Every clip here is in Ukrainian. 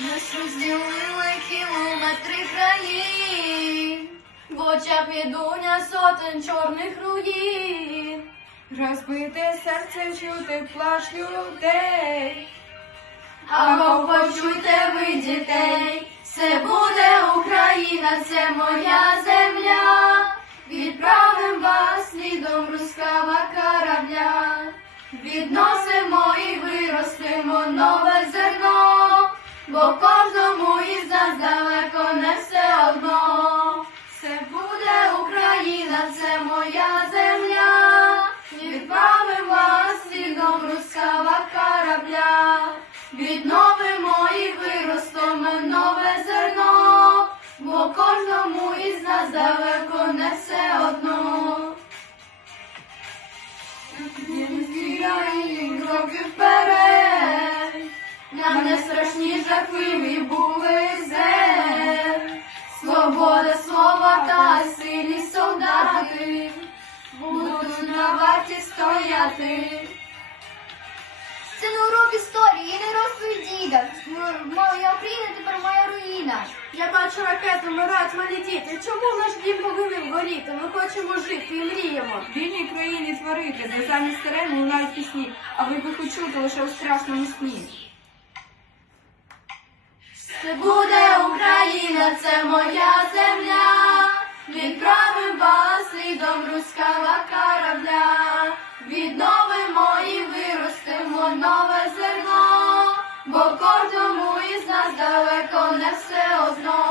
Нас розділили кілометри країн, в очах відуня сотень чорних руїн. Розбите серце чути плач людей. Аго, почуйте ви дітей, це буде Україна, це моя земля. Відправим вас слідом руського корабля. Відносимо і виростимо нове бо кожному із нас далеко не все одно. Це буде Україна, це моя земля. Відправимо вас слідом рускава корабля. Відновимо жахливі були зер. Свобода, слова та сильні солдати будуть на варті стояти. Це не урок історії, не розповідь діда. Моя Україна тепер моя руїна. Я бачу ракети, мирать малі діти. Чому наш дім повинен горіти? Ми хочемо жити і мріємо. Вільній країні творити, де замість сирени лунають пісні, а ви би почути лише у страшному сні. Це буде Україна, це моя земля. Відправим вас слідом руськава корабля. Відновимо і виростимо нове зерно, бо кожному із нас далеко не все одно.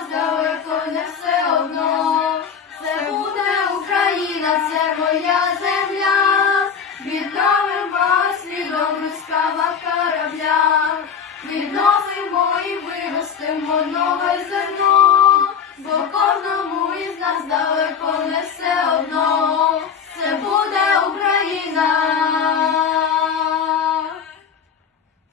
нас далеко не все одно, це буде Україна, це моя земля, відправимо слідом рускава корабля, відносимо і виростимо нове зерно, бо кожному із нас далеко не все одно, це буде Україна.